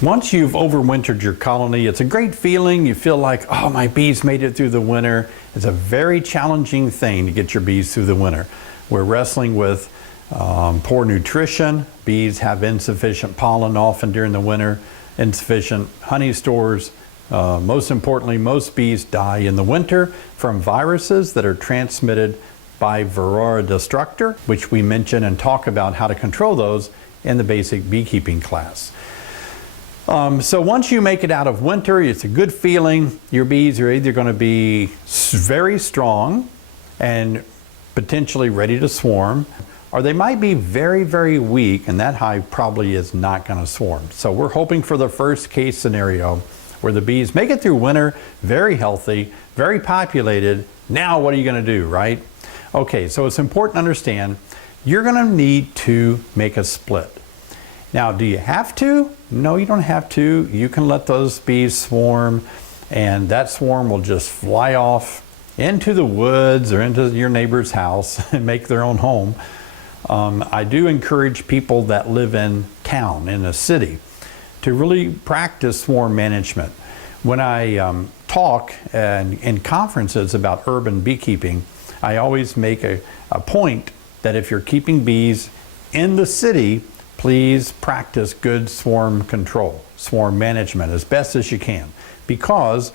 Once you've overwintered your colony, it's a great feeling. You feel like, oh, my bees made it through the winter. It's a very challenging thing to get your bees through the winter. We're wrestling with poor nutrition. Bees have insufficient pollen often during the winter, insufficient honey stores. Most importantly, most bees die in the winter from viruses that are transmitted by Varroa destructor, which we mention and talk about how to control those in the basic beekeeping class. So once you make it out of winter, it's a good feeling. Your bees are either going to be very strong and potentially ready to swarm, or they might be very, very weak, and that hive probably is not going to swarm. So we're hoping for the first case scenario where the bees make it through winter, very healthy, very populated. Now what are you going to do, right? Okay, so it's important to understand you're going to need to make a split. Now, do you have to? No, you don't have to. You can let those bees swarm, and that swarm will just fly off into the woods or into your neighbor's house and make their own home. I do encourage people that live in town, in a city, to really practice swarm management. When I talk in conferences about urban beekeeping, I always make a point that if you're keeping bees in the city, please practice good swarm control, swarm management as best as you can. Because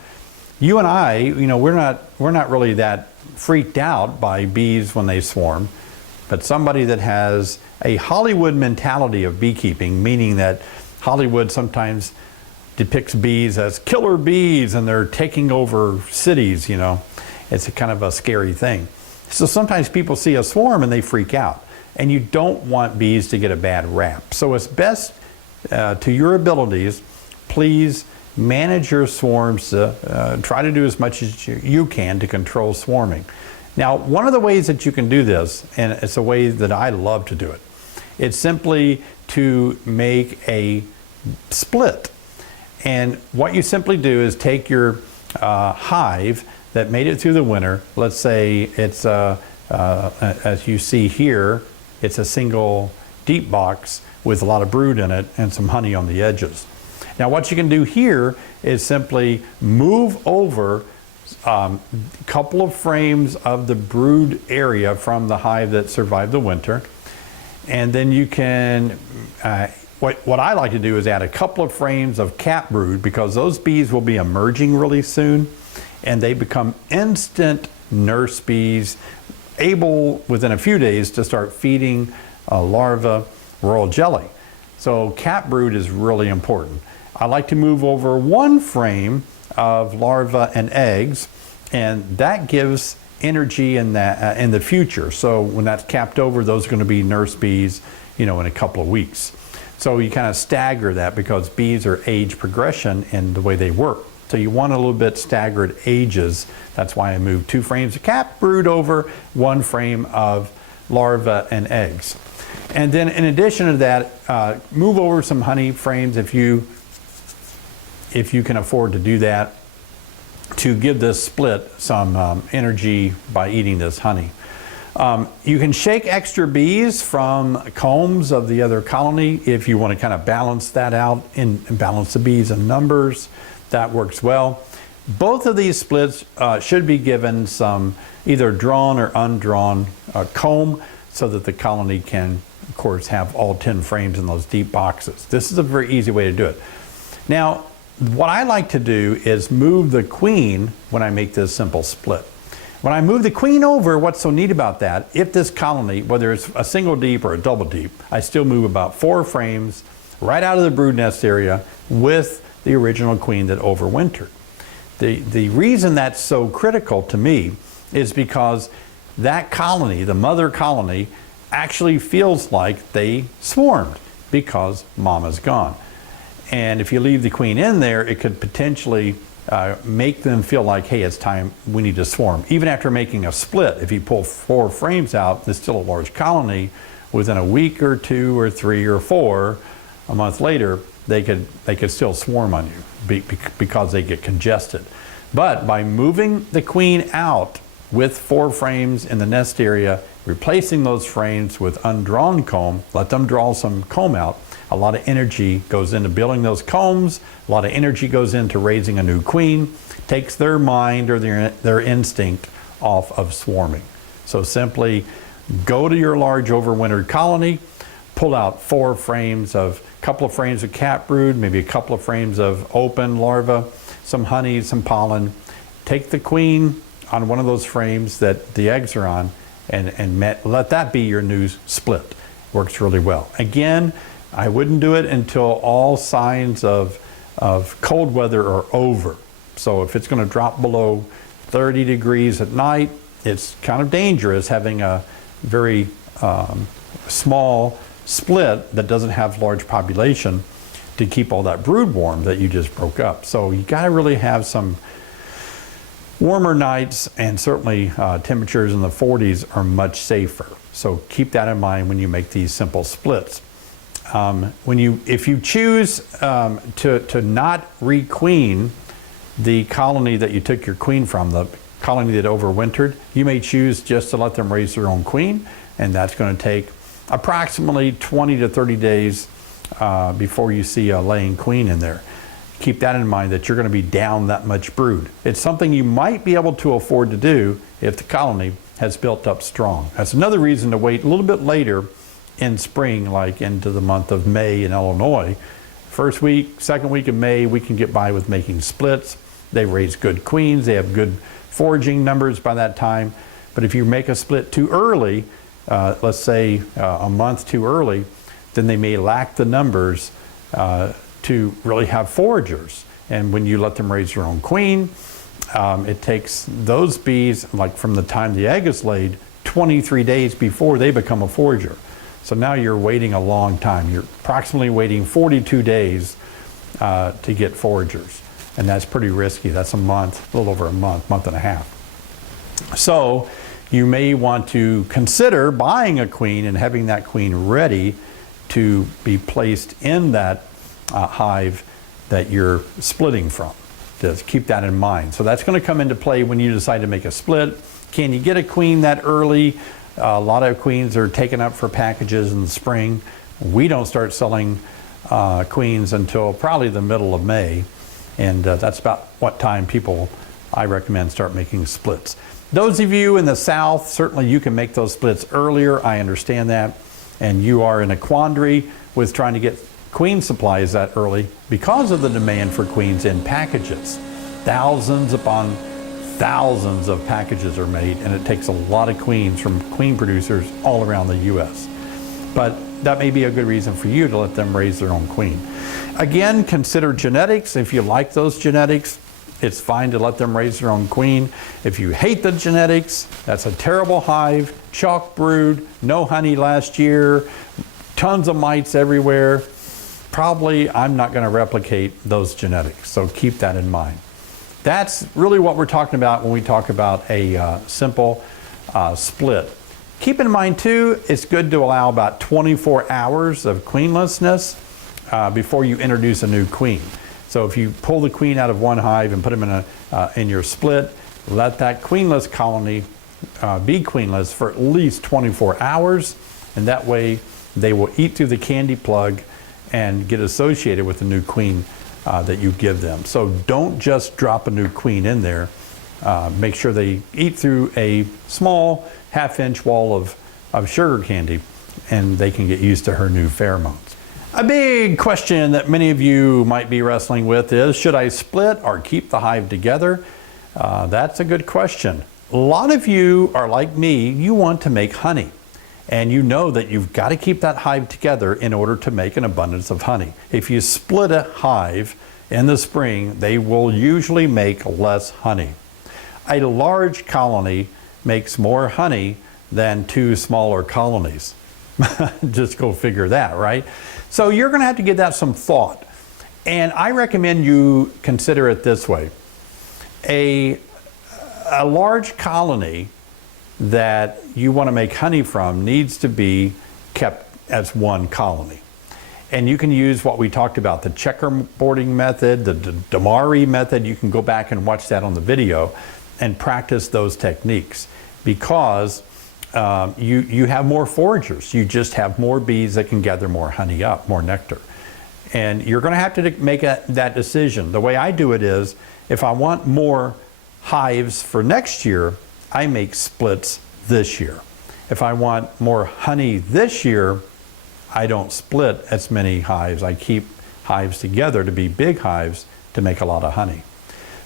you and I, we're not really that freaked out by bees when they swarm, but somebody that has a Hollywood mentality of beekeeping, meaning that Hollywood sometimes depicts bees as killer bees and they're taking over cities, it's a kind of a scary thing. So sometimes people see a swarm and they freak out. And you don't want bees to get a bad rap. So it's best to your abilities, please manage your swarms, try to do as much as you can to control swarming. Now, one of the ways that you can do this, and it's a way that I love to do it, it's simply to make a split. And what you simply do is take your hive that made it through the winter, let's say it's, as you see here, it's a single deep box with a lot of brood in it and some honey on the edges. Now what you can do here is simply move over a couple of frames of the brood area from the hive that survived the winter. And then you can, what I like to do is add a couple of frames of cap brood, because those bees will be emerging really soon and they become instant nurse bees, able within a few days to start feeding larvae royal jelly. So cap brood is really important. I like to move over one frame of larvae and eggs, and that gives energy in the future. So when that's capped over, those are going to be nurse bees, in a couple of weeks. So you kind of stagger that because bees are age progression in the way they work. So you want a little bit staggered ages. That's why I moved 2 frames of cap brood over 1 frame of larvae and eggs. And then in addition to that, move over some honey frames if you can afford to do that, to give this split some energy by eating this honey. You can shake extra bees from combs of the other colony if you want to kind of balance that out and balance the bees in numbers. That works well. Both of these splits should be given some either drawn or undrawn comb so that the colony can, of course, have all 10 frames in those deep boxes. This is a very easy way to do it. Now, what I like to do is move the queen when I make this simple split. When I move the queen over, what's so neat about that, if this colony, whether it's a single deep or a double deep, I still move about 4 frames right out of the brood nest area with the original queen that overwintered. The reason that's so critical to me is because that colony, the mother colony, actually feels like they swarmed because mama's gone. And if you leave the queen in there, it could potentially make them feel like, hey, it's time, we need to swarm. Even after making a split, if you pull 4 frames out, there's still a large colony. Within a week or 2 or 3 or 4, a month later, they could still swarm on you because they get congested. But by moving the queen out with 4 frames in the nest area, replacing those frames with undrawn comb. Let them draw some comb out. A lot of energy goes into building those combs. A lot of energy goes into raising a new queen. Takes their mind or their instinct off of swarming. So simply go to your large overwintered colony, pull out 4 frames of, couple of frames of cat brood, maybe a couple of frames of open larvae, some honey, some pollen. Take the queen on one of those frames that the eggs are on and let that be your new split. Works really well. Again, I wouldn't do it until all signs of cold weather are over. So if it's going to drop below 30 degrees at night, it's kind of dangerous having a very small split that doesn't have large population to keep all that brood warm that you just broke up. So you got to really have some warmer nights, and certainly temperatures in the 40s are much safer. So keep that in mind when you make these simple splits. If you choose to not requeen the colony that you took your queen from, the colony that overwintered, you may choose just to let them raise their own queen, and that's going to take approximately 20 to 30 days before you see a laying queen in there. Keep that in mind, that you're going to be down that much brood. It's something you might be able to afford to do if the colony has built up strong. That's another reason to wait a little bit later in spring, like into the month of May in Illinois. First week, second week of May, we can get by with making splits. They raise good queens. They have good foraging numbers by that time. But if you make a split too early, let's say a month too early, then they may lack the numbers to really have foragers. And when you let them raise their own queen, it takes those bees, like from the time the egg is laid, 23 days before they become a forager. So now you're waiting a long time. You're approximately waiting 42 days to get foragers. And that's pretty risky. That's a month, a little over a month, month and a half. So you may want to consider buying a queen and having that queen ready to be placed in that hive that you're splitting from. Just keep that in mind. So that's going to come into play when you decide to make a split. Can you get a queen that early? A lot of queens are taken up for packages in the spring. We don't start selling queens until probably the middle of May. And that's about what time people, I recommend, start making splits. Those of you in the South, certainly you can make those splits earlier. I understand that. And you are in a quandary with trying to get queen supplies that early because of the demand for queens in packages. Thousands upon thousands of packages are made, and it takes a lot of queens from queen producers all around the U.S. But that may be a good reason for you to let them raise their own queen. Again, consider genetics. If you like those genetics, it's fine to let them raise their own queen. If you hate the genetics, that's a terrible hive, chalk brood, no honey last year, tons of mites everywhere. Probably I'm not going to replicate those genetics, so keep that in mind. That's really what we're talking about when we talk about a simple split. Keep in mind too, it's good to allow about 24 hours of queenlessness before you introduce a new queen. So if you pull the queen out of one hive and put them in your split, let that queenless colony be queenless for at least 24 hours, and that way they will eat through the candy plug and get associated with the new queen that you give them. So don't just drop a new queen in there. Make sure they eat through a small half-inch wall of sugar candy, and they can get used to her new pheromones. A big question that many of you might be wrestling with is, should I split or keep the hive together? That's a good question. A lot of you are like me, you want to make honey. And you know that you've got to keep that hive together in order to make an abundance of honey. If you split a hive in the spring, they will usually make less honey. A large colony makes more honey than 2 smaller colonies. Just go figure that, right? So you're going to have to give that some thought. And I recommend you consider it this way. A large colony that you want to make honey from needs to be kept as one colony. And you can use what we talked about, the checkerboarding method, the Damari method. You can go back and watch that on the video and practice those techniques, because you have more foragers. You just have more bees that can gather more honey up, more nectar. And you're going to have to make that decision. The way I do it is, if I want more hives for next year, I make splits this year. If I want more honey this year, I don't split as many hives. I keep hives together to be big hives to make a lot of honey.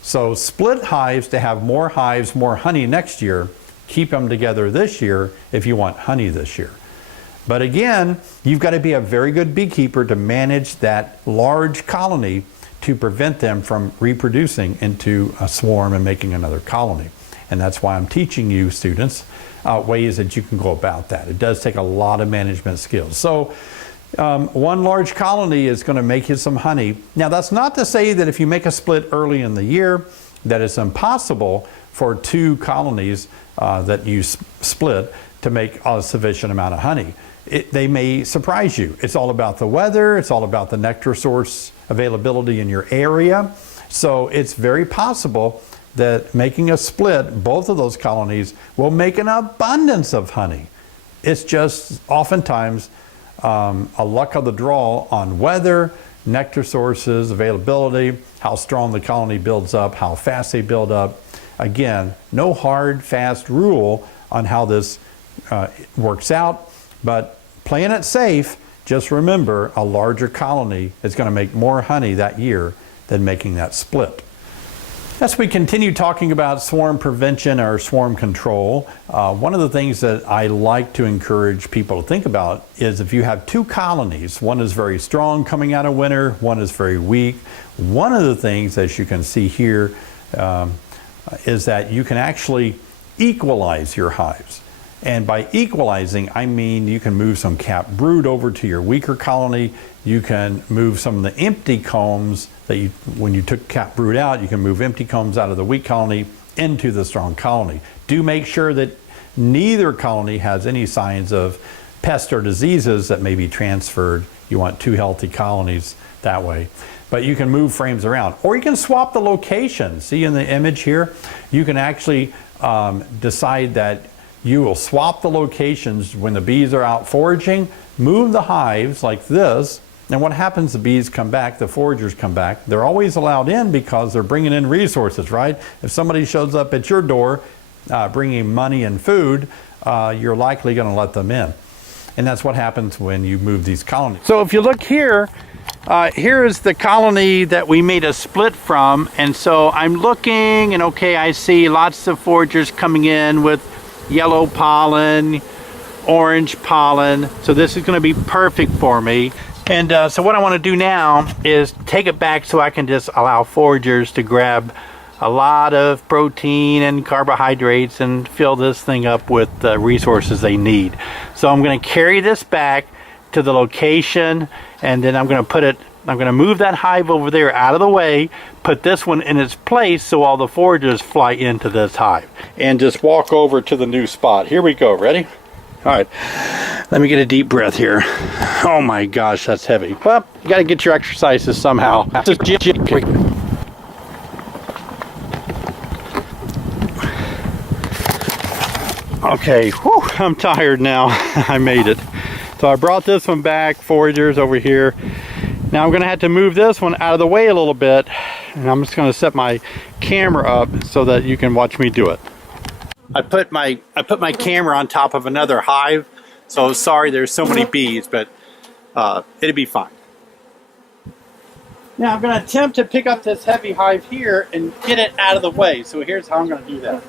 So split hives to have more hives, more honey next year. Keep them together this year if you want honey this year. But again, you've got to be a very good beekeeper to manage that large colony to prevent them from reproducing into a swarm and making another colony. And that's why I'm teaching you students ways that you can go about that. It does take a lot of management skills. So one large colony is going to make you some honey. Now that's not to say that if you make a split early in the year that it's impossible for 2 colonies that you split to make a sufficient amount of honey. They may surprise you. It's all about the weather. It's all about the nectar source availability in your area. So it's very possible that making a split, both of those colonies, will make an abundance of honey. It's just oftentimes a luck of the draw on weather, nectar sources, availability, how strong the colony builds up, how fast they build up. Again, no hard, fast rule on how this works out, but playing it safe, just remember a larger colony is going to make more honey that year than making that split. As we continue talking about swarm prevention or swarm control, one of the things that I like to encourage people to think about is if you have 2 colonies, one is very strong coming out of winter, one is very weak. One of the things, as you can see here, is that you can actually equalize your hives. And by equalizing, I mean you can move some capped brood over to your weaker colony. You can move some of the empty combs that when you took capped brood out, you can move empty combs out of the weak colony into the strong colony. Do make sure that neither colony has any signs of pests or diseases that may be transferred. You want 2 healthy colonies that way. But you can move frames around, or you can swap the location. See in the image here, you can actually decide that you will swap the locations when the bees are out foraging, move the hives like this, and what happens, the bees come back, the foragers come back. They're always allowed in because they're bringing in resources, right? If somebody shows up at your door bringing money and food, you're likely going to let them in. And that's what happens when you move these colonies. So if you look here, here is the colony that we made a split from. And so I'm looking, and okay, I see lots of foragers coming in with yellow pollen, orange pollen. So this is going to be perfect for me. And so what I want to do now is take it back so I can just allow foragers to grab a lot of protein and carbohydrates and fill this thing up with the resources they need. So I'm going to carry this back to the location, and then I'm going to move that hive over there out of the way, put this one in its place so all the foragers fly into this hive, and just walk over to the new spot. Here we go. Ready? All right, let me get a deep breath here. Oh my gosh, that's heavy. Well, you got to get your exercises somehow. Okay, whew, I'm tired now. I made it. So I brought this one back, foragers over here. Now I'm going to have to move this one out of the way a little bit, and I'm just going to set my camera up so that you can watch me do it. I put my camera on top of another hive, so sorry there's so many bees, but it'll be fine. Now I'm going to attempt to pick up this heavy hive here and get it out of the way. So here's how I'm going to do that.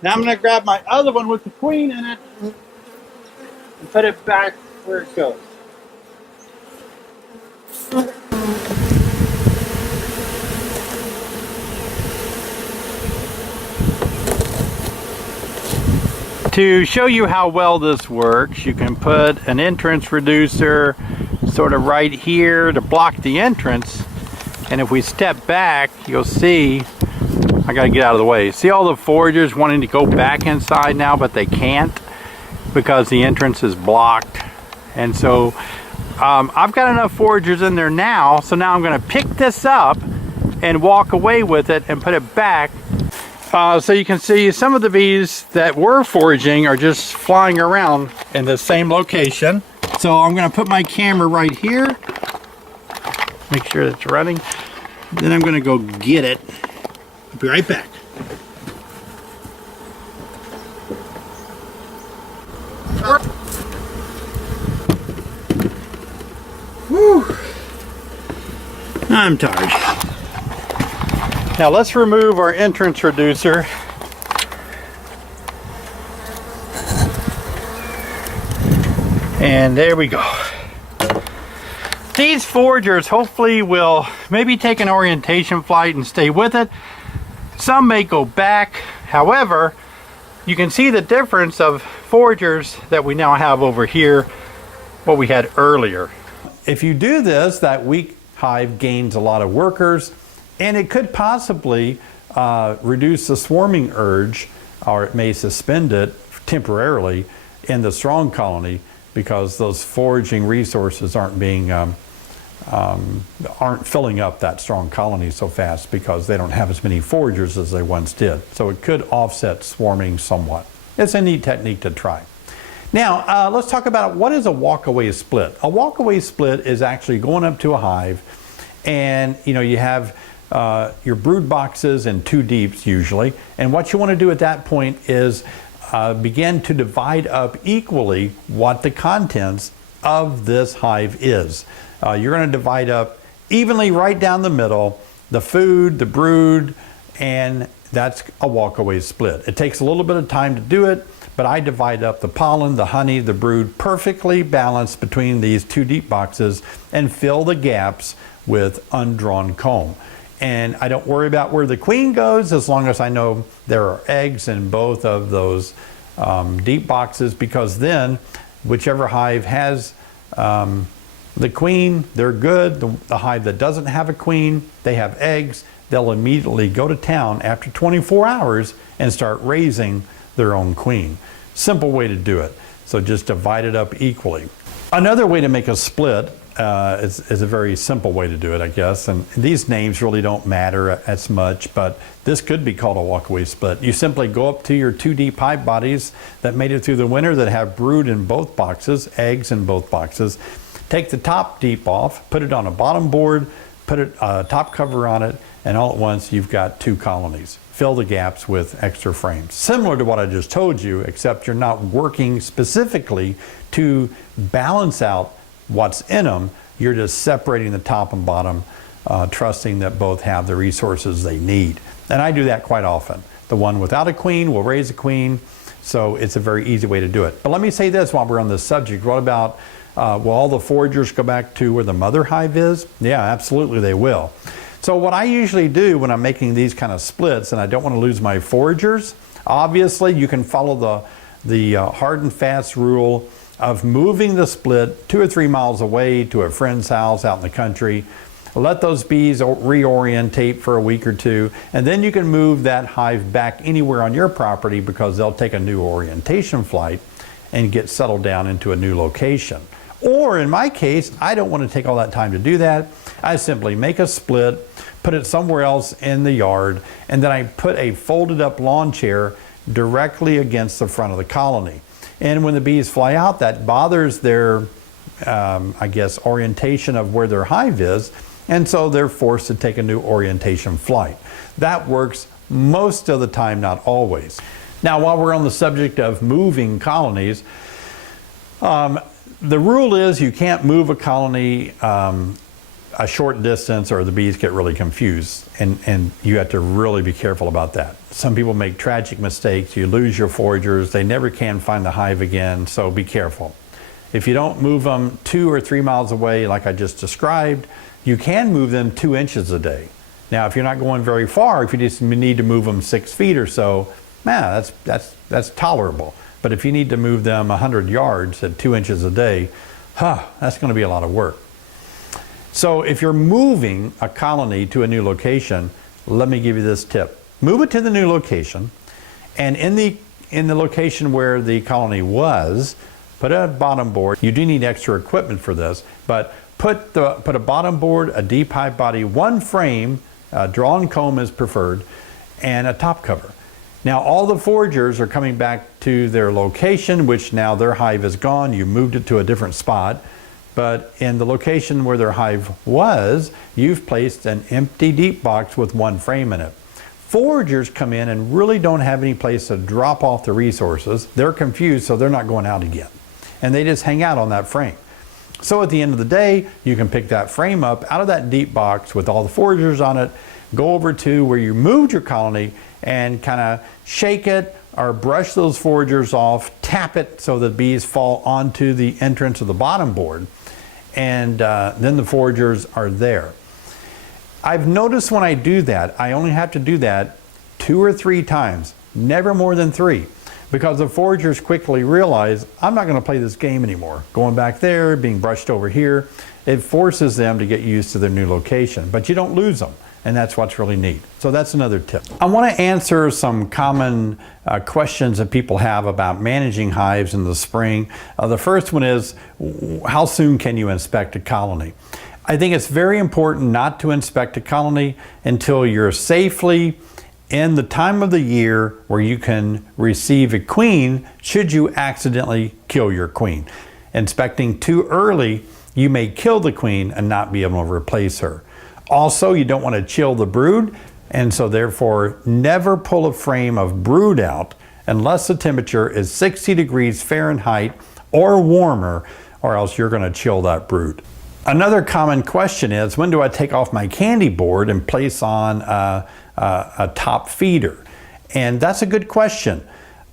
Now I'm going to grab my other one with the queen in it and put it back where it goes. To show you how well this works, you can put an entrance reducer sort of right here to block the entrance, and if we step back, you'll see I gotta get out of the way. See all the foragers wanting to go back inside now, but they can't because the entrance is blocked. And so I've got enough foragers in there now, so now I'm going to pick this up and walk away with it and put it back. So you can see some of the bees that were foraging are just flying around in the same location. So I'm going to put my camera right here, make sure it's running. Then I'm going to go get it. I'll be right back. Whew. I'm tired. Now let's remove our entrance reducer. And there we go. These foragers hopefully will maybe take an orientation flight and stay with it. Some may go back. However, you can see the difference of foragers that we now have over here, what we had earlier. If you do this, that weak hive gains a lot of workers, and it could possibly reduce the swarming urge, or it may suspend it temporarily in the strong colony, because those foraging resources aren't being aren't filling up that strong colony so fast because they don't have as many foragers as they once did. So it could offset swarming somewhat. It's a neat technique to try. Now let's talk about what is a walkaway split. A walkaway split is actually going up to a hive, and you have your brood boxes in 2 deeps usually, and what you want to do at that point is begin to divide up equally what the contents of this hive is. You're going to divide up evenly right down the middle, the food, the brood, and that's a walkaway split. It takes a little bit of time to do it, but I divide up the pollen, the honey, the brood perfectly balanced between these 2 deep boxes and fill the gaps with undrawn comb. And I don't worry about where the queen goes as long as I know there are eggs in both of those deep boxes, because then whichever hive has the queen, they're good. The hive that doesn't have a queen, they have eggs. They'll immediately go to town after 24 hours and start raising their own queen. Simple way to do it. So just divide it up equally. Another way to make a split is a very simple way to do it, I guess. And these names really don't matter as much, but this could be called a walkaway split. You simply go up to your 2 deep hive bodies that made it through the winter, that have brood in both boxes, eggs in both boxes. Take the top deep off, put it on a bottom board, put a top cover on it, and all at once you've got 2 colonies. Fill the gaps with extra frames. Similar to what I just told you, except you're not working specifically to balance out what's in them. You're just separating the top and bottom, trusting that both have the resources they need. And I do that quite often. The one without a queen will raise a queen, so it's a very easy way to do it. But let me say this while we're on this subject. What about, will all the foragers go back to where the mother hive is? Yeah, absolutely they will. So what I usually do when I'm making these kind of splits, and I don't want to lose my foragers, obviously you can follow the hard and fast rule of moving the split 2 or 3 miles away to a friend's house out in the country. Let those bees reorientate for a week or 2, and then you can move that hive back anywhere on your property, because they'll take a new orientation flight and get settled down into a new location. Or in my case, I don't want to take all that time to do that. I simply make a split, put it somewhere else in the yard, and then I put a folded up lawn chair directly against the front of the colony. And when the bees fly out, that bothers their, I guess, orientation of where their hive is, and so they're forced to take a new orientation flight. That works most of the time, not always. Now, while we're on the subject of moving colonies, the rule is you can't move a colony a short distance or the bees get really confused, and you have to really be careful about that. Some people make tragic mistakes. You lose your foragers. They never can find the hive again, so be careful. If you don't move them 2 or 3 miles away like I just described, you can move them 2 inches a day. Now, if you're not going very far, if you just need to move them 6 feet or so, that's tolerable. But if you need to move them 100 yards at 2 inches a day, that's going to be a lot of work. So if you're moving a colony to a new location, let me give you this tip. Move it to the new location, and in the location where the colony was, put a bottom board. You do need extra equipment for this, but put a bottom board, a deep hive body, one frame, drawn comb is preferred, and a top cover. Now all the foragers are coming back to their location, which now their hive is gone. You moved it to a different spot, but in the location where their hive was, you've placed an empty deep box with one frame in it. Foragers come in and really don't have any place to drop off the resources. They're confused, so they're not going out again. And they just hang out on that frame. So at the end of the day, you can pick that frame up out of that deep box with all the foragers on it, go over to where you moved your colony and kind of shake it or brush those foragers off, tap it so the bees fall onto the entrance of the bottom board, and then the foragers are there. I've noticed when I do that, I only have to do that 2 or 3 times, never more than 3. Because the foragers quickly realize, I'm not going to play this game anymore. Going back there, being brushed over here, it forces them to get used to their new location. But you don't lose them, and that's what's really neat. So that's another tip. I want to answer some common questions that people have about managing hives in the spring. The first one is, how soon can you inspect a colony? I think it's very important not to inspect a colony until you're safely in the time of the year where you can receive a queen should you accidentally kill your queen. Inspecting too early, you may kill the queen and not be able to replace her. Also, you don't want to chill the brood, and so therefore never pull a frame of brood out unless the temperature is 60 degrees Fahrenheit or warmer, or else you're going to chill that brood. Another common question is, when do I take off my candy board and place on a top feeder? And that's a good question.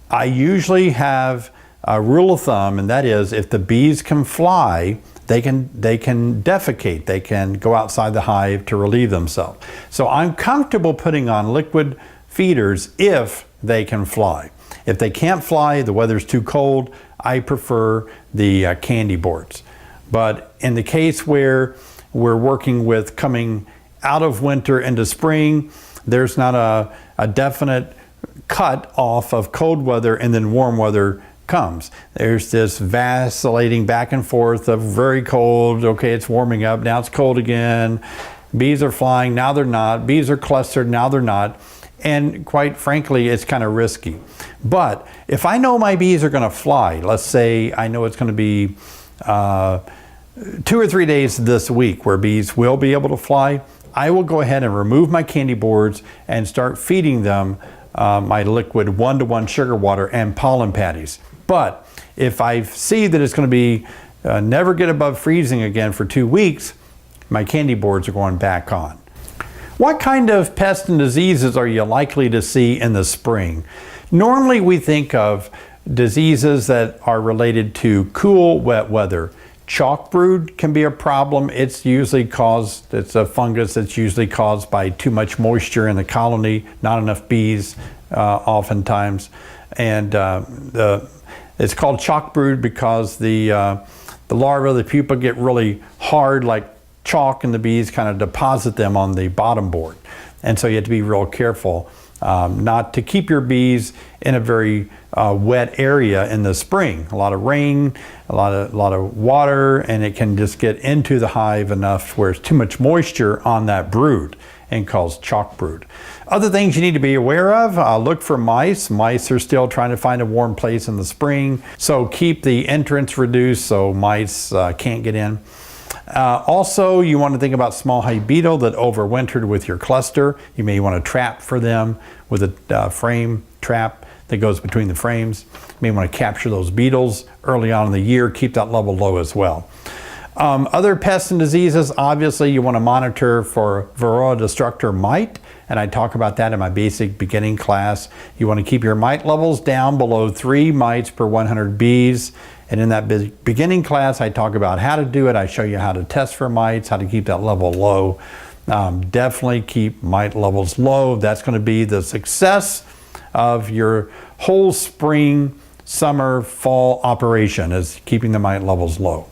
I usually have a rule of thumb, and that is, if the bees can fly, they can defecate. They can go outside the hive to relieve themselves. So I'm comfortable putting on liquid feeders if they can fly. If they can't fly, the weather's too cold, I prefer the candy boards. But in the case where we're working with coming out of winter into spring, there's not a definite cut off of cold weather and then warm weather comes. There's this vacillating back and forth of very cold, okay, it's warming up, now it's cold again. Bees are flying, now they're not. Bees are clustered, now they're not. And quite frankly, it's kind of risky. But if I know my bees are going to fly, let's say I know it's going to be 2 or 3 days this week where bees will be able to fly, I will go ahead and remove my candy boards and start feeding them my liquid 1-to-1 sugar water and pollen patties. But if I see that it's going to be never get above freezing again for 2 weeks, my candy boards are going back on. What kind of pests and diseases are you likely to see in the spring? Normally we think of diseases that are related to cool, wet weather. Chalk brood can be a problem. It's a fungus that's usually caused by too much moisture in the colony, not enough bees oftentimes. And it's called chalk brood because the larvae, the pupa, get really hard like chalk, and the bees kind of deposit them on the bottom board. And so you have to be real careful not to keep your bees in a very wet area in the spring. A lot of rain, a lot of water, and it can just get into the hive enough where it's too much moisture on that brood and cause chalk brood. Other things you need to be aware of, look for mice. Mice are still trying to find a warm place in the spring, so keep the entrance reduced so mice can't get in. Also, you want to think about small hive beetle that overwintered with your cluster. You may want to trap for them with a frame trap that goes between the frames. You may want to capture those beetles early on in the year, keep that level low as well. Other pests and diseases, obviously you want to monitor for Varroa destructor mite, and I talk about that in my basic beginning class. You want to keep your mite levels down below 3 mites per 100 bees. And in that beginning class, I talk about how to do it. I show you how to test for mites, how to keep that level low. Definitely keep mite levels low. That's going to be the success of your whole spring, summer, fall operation, is keeping the mite levels low.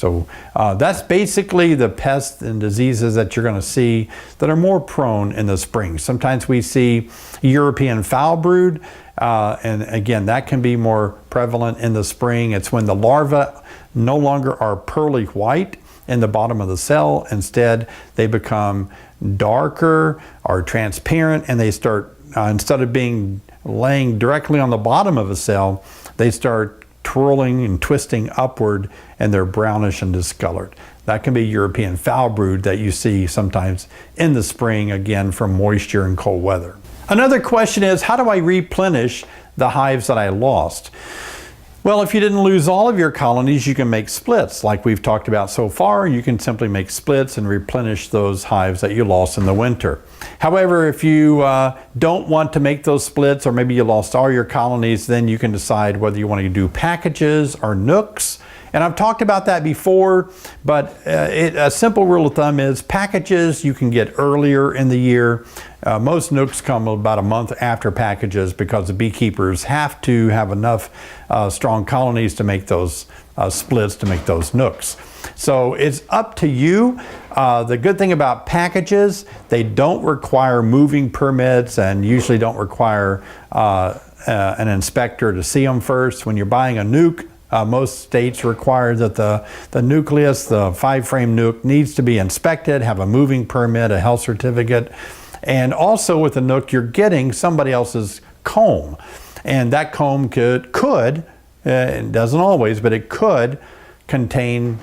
So that's basically the pests and diseases that you're going to see that are more prone in the spring. Sometimes we see European foul brood, and again, that can be more prevalent in the spring. It's when the larvae no longer are pearly white in the bottom of the cell. Instead, they become darker or transparent, and they start, instead of being laying directly on the bottom of a cell, they start twirling and twisting upward, and they're brownish and discolored. That can be European foul brood that you see sometimes in the spring, again, from moisture and cold weather. Another question is, how do I replenish the hives that I lost? Well, if you didn't lose all of your colonies, you can make splits. Like we've talked about so far, you can simply make splits and replenish those hives that you lost in the winter. However, if you don't want to make those splits, or maybe you lost all your colonies, then you can decide whether you want to do packages or nooks. And I've talked about that before, but a simple rule of thumb is packages you can get earlier in the year. Most nooks come about a month after packages because the beekeepers have to have enough strong colonies to make those splits, to make those nooks. So it's up to you. The good thing about packages, they don't require moving permits and usually don't require an inspector to see them first. When you're buying a nuke, most states require that the nucleus, the 5-frame nuke, needs to be inspected, have a moving permit, a health certificate. And also with the nook, you're getting somebody else's comb. And that comb could it doesn't always, but it could contain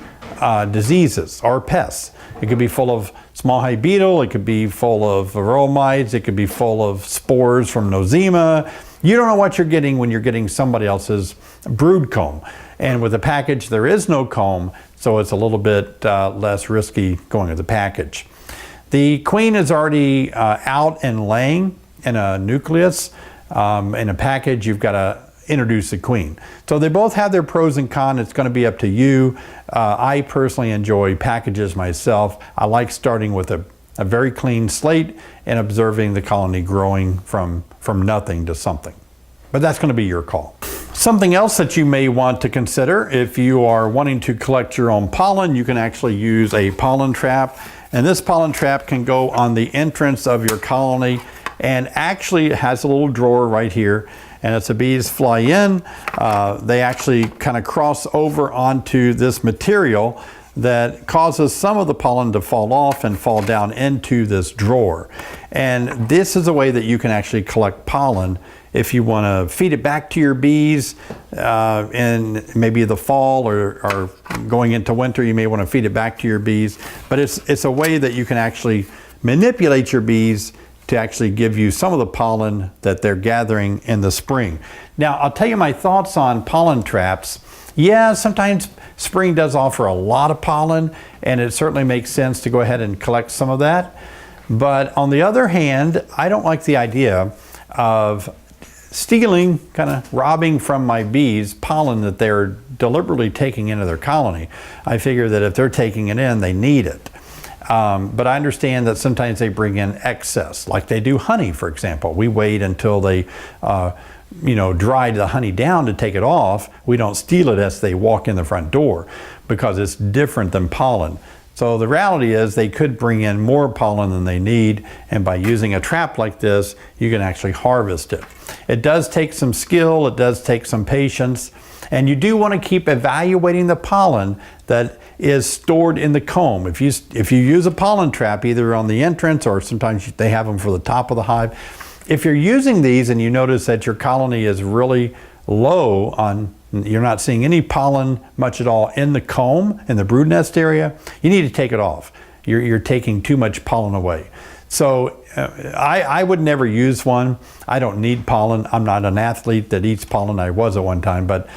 diseases or pests. It could be full of small hive beetle, it could be full of varroa mites, it could be full of spores from nosema. You don't know what you're getting when you're getting somebody else's brood comb. And with a package, there is no comb, so it's a little bit less risky going with the package. The queen is already out and laying in a nucleus. In a package, you've got to introduce the queen. So they both have their pros and cons. It's going to be up to you. I personally enjoy packages myself. I like starting with a very clean slate and observing the colony growing from nothing to something. But that's going to be your call. Something else that you may want to consider, if you are wanting to collect your own pollen, you can actually use a pollen trap. And this pollen trap can go on the entrance of your colony, and actually it has a little drawer right here. And as the bees fly in, they actually kind of cross over onto this material that causes some of the pollen to fall off and fall down into this drawer. And this is a way that you can actually collect pollen if you want to feed it back to your bees in maybe the fall or going into winter. You may want to feed it back to your bees, but it's a way that you can actually manipulate your bees to actually give you some of the pollen that they're gathering in the spring. Now, I'll tell you my thoughts on pollen traps. Yeah, sometimes spring does offer a lot of pollen, and it certainly makes sense to go ahead and collect some of that. But on the other hand, I don't like the idea of stealing, kind of robbing from my bees pollen that they're deliberately taking into their colony. I figure that if they're taking it in, they need it. But I understand that sometimes they bring in excess, like they do honey, for example. We wait until they dry the honey down to take it off. We don't steal it as they walk in the front door because it's different than pollen. So the reality is they could bring in more pollen than they need, and by using a trap like this, you can actually harvest it. It does take some skill, it does take some patience, and you do want to keep evaluating the pollen that is stored in the comb. If you use a pollen trap, either on the entrance or sometimes they have them for the top of the hive, if you're using these and you notice that your colony is really low on, you're not seeing any pollen much at all in the comb, in the brood nest area, you need to take it off. You're taking too much pollen away. So I would never use one. I don't need pollen. I'm not an athlete that eats pollen. I was at one time, but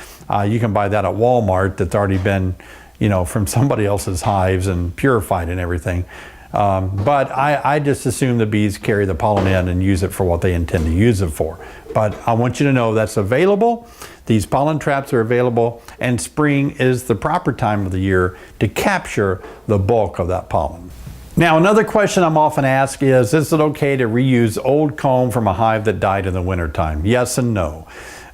you can buy that at Walmart that's already been, from somebody else's hives and purified and everything. But I just assume the bees carry the pollen in and use it for what they intend to use it for. But I want you to know that's available. These pollen traps are available, and spring is the proper time of the year to capture the bulk of that pollen. Now, another question I'm often asked is it okay to reuse old comb from a hive that died in the wintertime? Yes and no.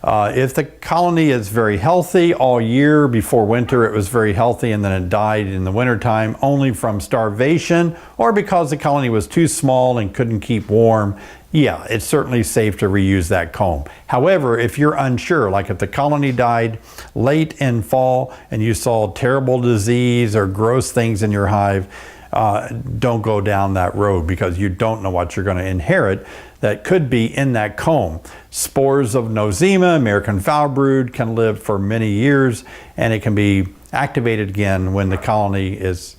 If the colony is very healthy all year, before winter it was very healthy and then it died in the wintertime only from starvation or because the colony was too small and couldn't keep warm, yeah, it's certainly safe to reuse that comb. However, if you're unsure, like if the colony died late in fall and you saw terrible disease or gross things in your hive, don't go down that road because you don't know what you're going to inherit that could be in that comb. Spores of Nosema, American foul brood, can live for many years, and it can be activated again when the colony is,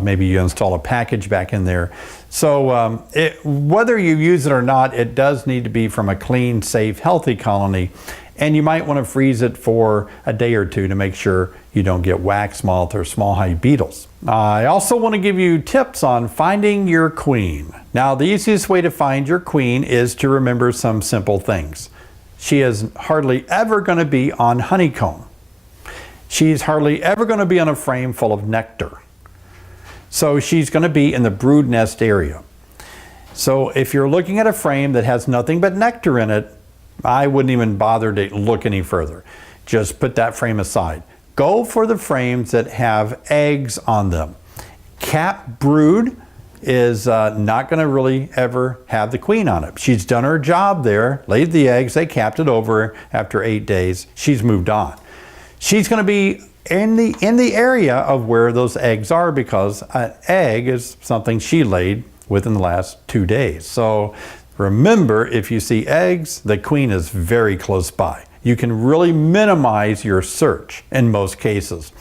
maybe you install a package back in there. So whether you use it or not, it does need to be from a clean, safe, healthy colony. And you might want to freeze it for a day or two to make sure you don't get wax moth or small hive beetles. I also want to give you tips on finding your queen. Now, the easiest way to find your queen is to remember some simple things. She is hardly ever going to be on honeycomb. She's hardly ever going to be on a frame full of nectar. So she's going to be in the brood nest area. So if you're looking at a frame that has nothing but nectar in it, I wouldn't even bother to look any further. Just put that frame aside. Go for the frames that have eggs on them. Capped brood is not going to really ever have the queen on it. She's done her job there, laid the eggs, they capped it over after 8 days. She's moved on. She's going to be in the area of where those eggs are because an egg is something she laid within the last 2 days. So remember, if you see eggs, the queen is very close by. You can really minimize your search in most cases.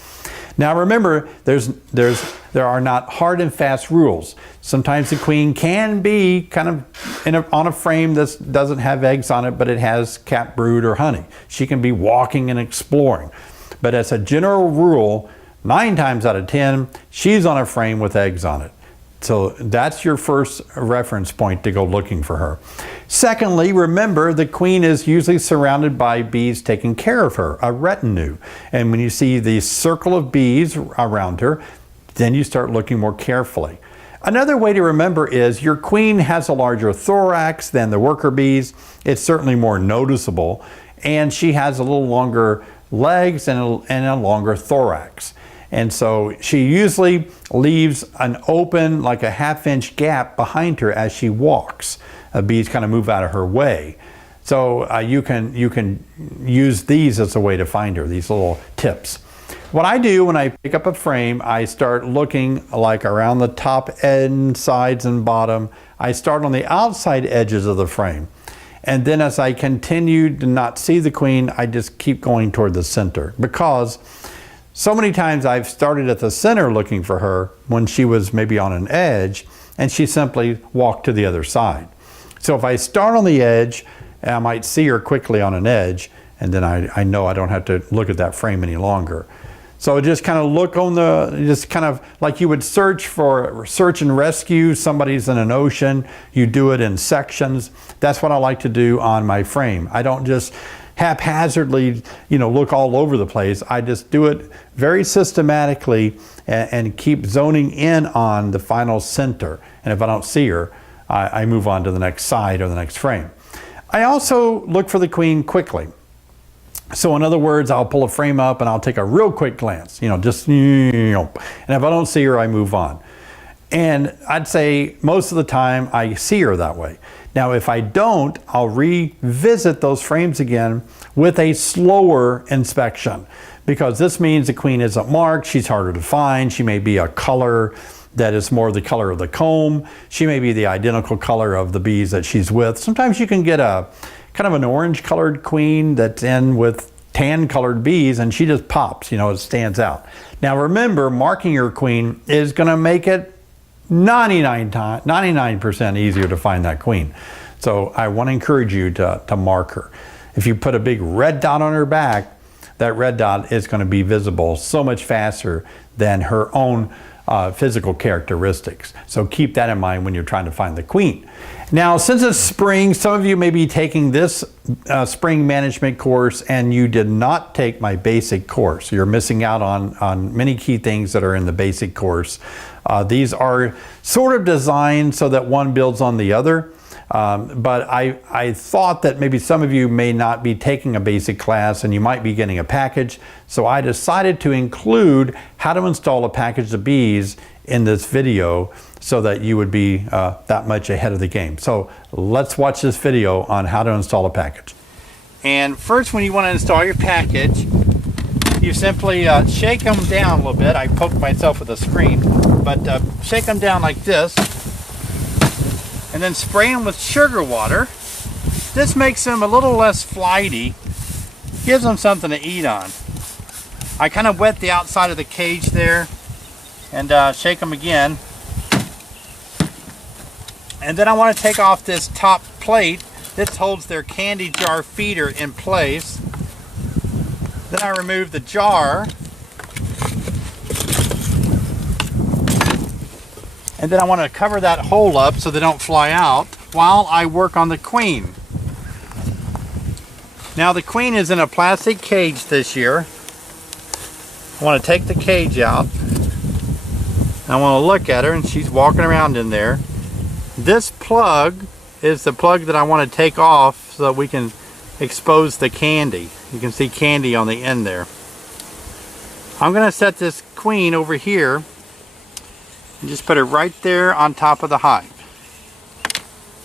Now remember, there are not hard and fast rules. Sometimes the queen can be kind of on a frame that doesn't have eggs on it, but it has capped brood or honey. She can be walking and exploring. But as a general rule, 9 times out of 10, she's on a frame with eggs on it. So that's your first reference point to go looking for her. Secondly, remember the queen is usually surrounded by bees taking care of her, a retinue. And when you see the circle of bees around her, then you start looking more carefully. Another way to remember is your queen has a larger thorax than the worker bees. It's certainly more noticeable. And she has a little longer legs and a longer thorax. And so she usually leaves an open, like a 1/2-inch gap behind her as she walks. Bees kind of move out of her way. So you can use these as a way to find her, these little tips. What I do when I pick up a frame, I start looking like around the top end, sides and bottom. I start on the outside edges of the frame. And then as I continue to not see the queen, I just keep going toward the center, because so many times I've started at the center looking for her when she was maybe on an edge and she simply walked to the other side. So if I start on the edge, I might see her quickly on an edge, and then I know I don't have to look at that frame any longer. So just kind of look on just kind of like you would search and rescue. Somebody's in an ocean, you do it in sections. That's what I like to do on my frame. I don't just haphazardly, look all over the place. I just do it very systematically and keep zoning in on the final center. And if I don't see her, I move on to the next side or the next frame. I also look for the queen quickly. So in other words, I'll pull a frame up and I'll take a real quick glance, and if I don't see her, I move on. And I'd say most of the time I see her that way. Now, if I don't, I'll revisit those frames again with a slower inspection, because this means the queen isn't marked, she's harder to find, she may be a color that is more the color of the comb, she may be the identical color of the bees that she's with. Sometimes you can get a kind of an orange colored queen that's in with tan colored bees and she just pops, it stands out. Now remember, marking your queen is going to make it 99% easier to find that queen. So I want to encourage you to mark her. If you put a big red dot on her back, that red dot is going to be visible so much faster than her own physical characteristics. So keep that in mind when you're trying to find the queen. Now, since it's spring, some of you may be taking this spring management course and you did not take my basic course. You're missing out on many key things that are in the basic course. These are sort of designed so that one builds on the other. But I thought that maybe some of you may not be taking a basic class and you might be getting a package. So I decided to include how to install a package of bees in this video so that you would be that much ahead of the game. So let's watch this video on how to install a package. And first, when you want to install your package, you simply shake them down a little bit. I poked myself with a screen, but shake them down like this, and then spray them with sugar water. This makes them a little less flighty, gives them something to eat on. I kind of wet the outside of the cage there, and shake them again. And then I want to take off this top plate. This holds their candy jar feeder in place. Then I remove the jar. And then I want to cover that hole up so they don't fly out while I work on the queen. Now the queen is in a plastic cage this year. I want to take the cage out. I want to look at her, and she's walking around in there. This plug is the plug that I want to take off so that we can expose the candy. You can see candy on the end there. I'm going to set this queen over here and just put it right there on top of the hive.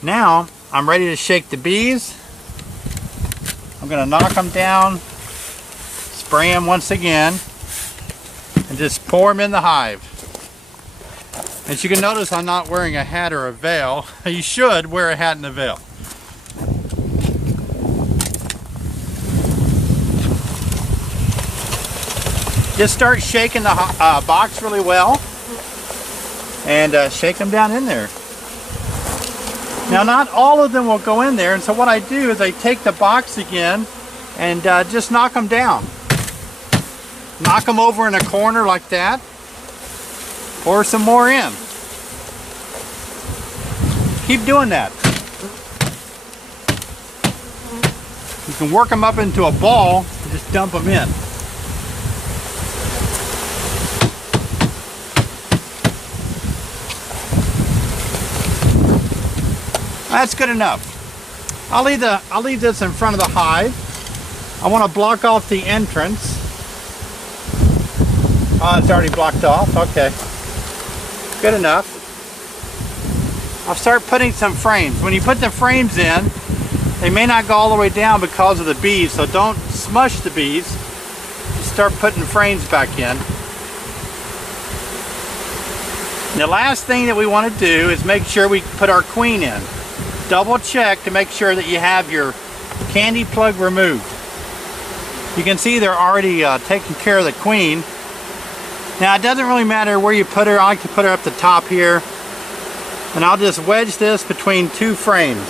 Now I'm ready to shake the bees. I'm going to knock them down, spray them once again, and just pour them in the hive. As you can notice, I'm not wearing a hat or a veil. You should wear a hat and a veil. Just start shaking the box really well, and shake them down in there. Now, not all of them will go in there, and so what I do is I take the box again and just knock them down. Knock them over in a corner like that. Pour some more in. Keep doing that. You can work them up into a ball and just dump them in. That's good enough. I'll leave this in front of the hive. I want to block off the entrance. Oh, it's already blocked off. Okay. Good enough. I'll start putting some frames. When you put the frames in, they may not go all the way down because of the bees, so don't smush the bees. Just start putting frames back in. The last thing that we want to do is make sure we put our queen in. Double check to make sure that you have your candy plug removed. You can see they're already taking care of the queen. Now, it doesn't really matter where you put her. I like to put her up the top here. And I'll just wedge this between two frames.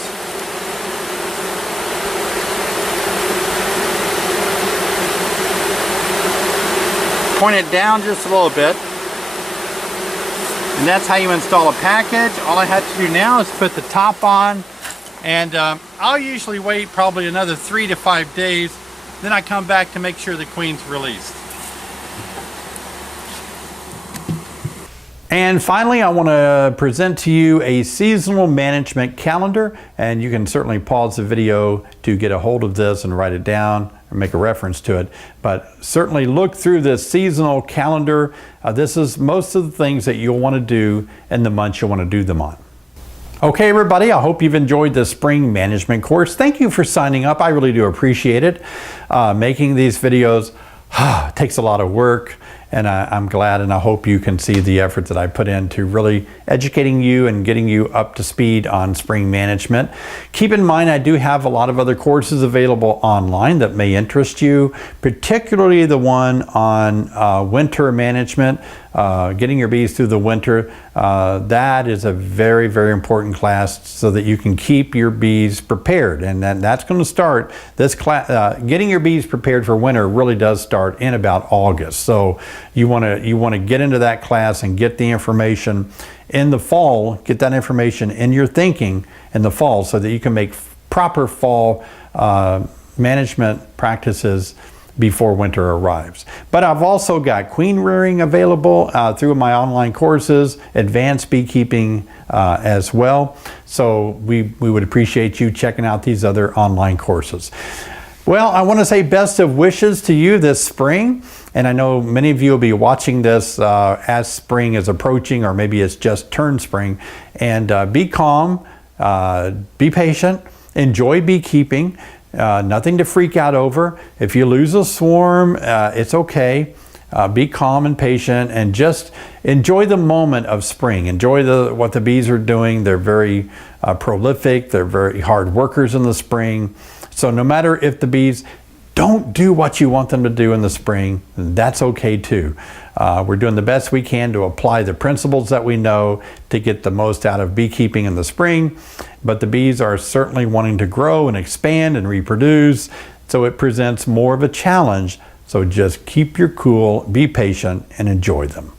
Point it down just a little bit. And that's how you install a package. All I have to do now is put the top on. And I'll usually wait probably another 3 to 5 days. Then I come back to make sure the queen's released. And finally, I want to present to you a seasonal management calendar, and you can certainly pause the video to get a hold of this and write it down or make a reference to it. But certainly look through this seasonal calendar. This is most of the things that you'll want to do in the months you'll want to do them on. Okay, everybody, I hope you've enjoyed the spring management course. Thank you for signing up. I really do appreciate it. Making these videos takes a lot of work. And I'm glad, and I hope you can see the effort that I put into really educating you and getting you up to speed on spring management. Keep in mind, I do have a lot of other courses available online that may interest you, particularly the one on winter management, getting your bees through the winter. That is a very, very important class so that you can keep your bees prepared. And that's going to start, this class, getting your bees prepared for winter really does start in about August. So you want to get into that class and get the information in the fall, get that information in your thinking in the fall so that you can make proper fall management practices before winter arrives. But I've also got queen rearing available through my online courses, advanced beekeeping as well. So we would appreciate you checking out these other online courses. Well, I want to say best of wishes to you this spring. And I know many of you will be watching this as spring is approaching, or maybe it's just turned spring. And be calm, be patient, enjoy beekeeping. Nothing to freak out over. If you lose a swarm, it's okay. Be calm and patient, and just enjoy the moment of spring. Enjoy what the bees are doing. They're very prolific. They're very hard workers in the spring. So no matter if the bees don't do what you want them to do in the spring, that's okay too. We're doing the best we can to apply the principles that we know to get the most out of beekeeping in the spring. But the bees are certainly wanting to grow and expand and reproduce, so it presents more of a challenge. So just keep your cool, be patient, and enjoy them.